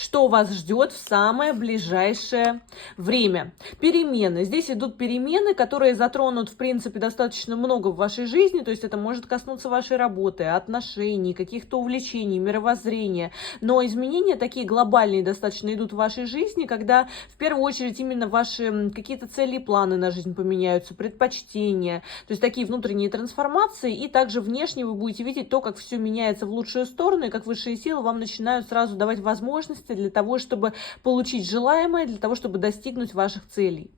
Что вас ждет в самое ближайшее время? Перемены. Здесь идут перемены, которые затронут, в принципе, достаточно много в вашей жизни. То есть это может коснуться вашей работы, отношений, каких-то увлечений, мировоззрения. Но изменения такие глобальные достаточно идут в вашей жизни, когда в первую очередь именно ваши какие-то цели и планы на жизнь поменяются, предпочтения. То есть такие внутренние трансформации. И также внешне вы будете видеть то, как все меняется в лучшую сторону, и как высшие силы вам начинают сразу давать возможности для того, чтобы получить желаемое, для того, чтобы достигнуть ваших целей.